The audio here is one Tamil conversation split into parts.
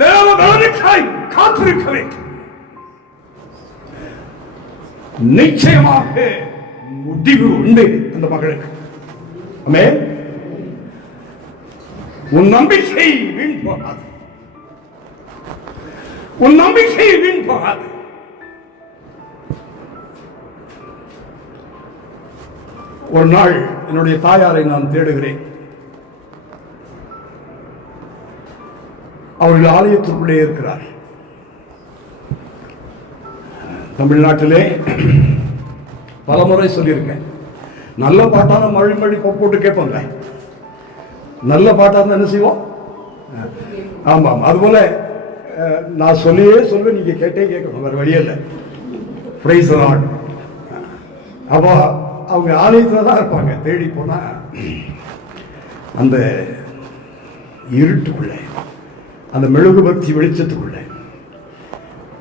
தேவனுக்காய் காத்திருக்க வேண்டும். நிச்சயமாக முடிவு உண்டு அந்த மகளுக்கு. ஆமென். உன் நம்பிக்கை வீண் போகாது. உன் நம்பிக்கை வீண் போகாது. ஒரு நாள் என்னுடைய தாயாரை நான் தேடுகிறேன். அவர்கள் ஆலயத்திற்குள்ளே இருக்கிறார். தமிழ்நாட்டிலே பலமுறை சொல்லியிருக்கேன், நல்ல பாட்டான மழை மழை போட்டு கேட்போங்க. நல்ல பாட்டான என்ன செய்வோம்? ஆமாம். அதுபோல நான் சொல்லியே சொல்வேன், நீங்க கேட்டே கேட்கணும், வேற வழியே இல்லை. Praise the Lord. அப்போ அவங்க ஆலயத்தில் தான் இருப்பாங்க. தேடி போனா அந்த இருட்டுக்குள்ள, அந்த மெழுகுபர்த்தி வெளிச்சத்துக்குள்ள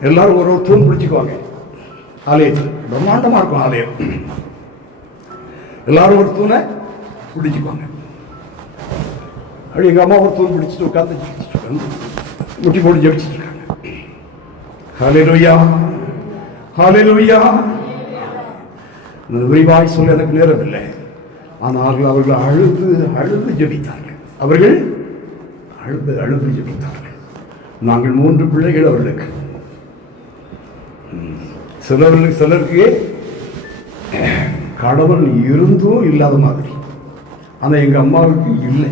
எல்லாரும் ஒரு தூண் பிடிச்சிக்குவாங்க. ஆலயத்தில் பிரம்மாண்டமா இருக்கும் ஆலயம். எல்லாரும் ஒரு தூணை பிடிச்சிக்குவாங்க. அப்படி எங்க அம்மா ஒரு தூண் பிடிச்சிட்டு உட்காந்து முட்டி போட்டு ஜெபிச்சுட்டு இருக்காங்க. ஹல்லேலூயா, ஹல்லேலூயா. விரிவாய் சொல்ல எனக்கு நேரம் இல்லை. ஆனால் அவர்கள் அழுது அழுது ஜெபித்தார்கள். அவர்கள் அழுது அழுது ஜெபித்தார்கள். நாங்கள் 3 பிள்ளைகள் அவர்களுக்கு. சிலருக்கு கடவுள் இருந்தும் இல்லாத மாதிரி. ஆனா எங்க அம்மாவுக்கு இல்லை.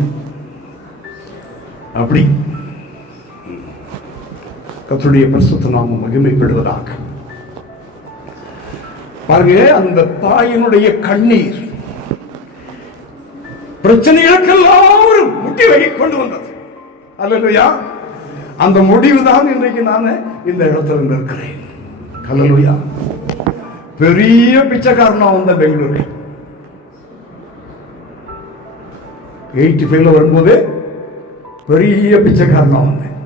அப்படி கர்த்தருடைய பரிசுத்த நாமம் மகிமைப்படுவதாக. பாருங்க, அந்த தாயினுடைய கண்ணீர் பிரச்சனைகளுக்கெல்லாம் ஒரு முடிவை கொண்டு வந்தது. அல்லேலூயா. அந்த முடிவு தான் இன்றைக்கு நான் இந்த இடத்துல இருக்கிறேன். அல்லேலூயா. பெரிய பிச்சைக்காரனா வந்த பெங்களூருக்கு 85 வரும்போது பெரிய பிச்சைக்காரனா வந்தேன்.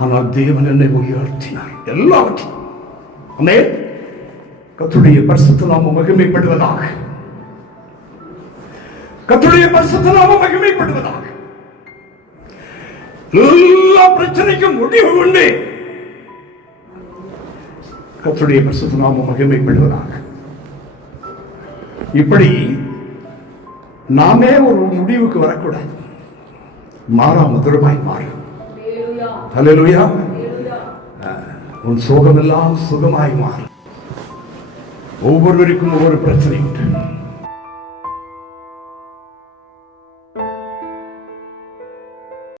ஆனால் தேவன் என்னை உயர்த்தினார் எல்லாவற்றையும். கர்த்தருடைய பரிசுத்த நாமம் மகிமைப்படுவதாக. கர்த்தருடைய பரிசுத்த நாமம் மகிமைப்படுவதாக. எல்லா பிரச்சனைக்கும் முடிவு உண்டு. கர்த்தருடைய பரிசுத்த நாமம் மகிமைப்படுவதாக. இப்படி நாமே ஒரு முடிவுக்கு வரக்கூடாது. மாறாமதுரமாய் மாறும். ஹல்லேலூயா. உன் சோகமெல்லாம் சுகமாய் மாறும். ஒவ்வொருவருக்கும் ஒவ்வொரு பிரச்சனை உண்டு.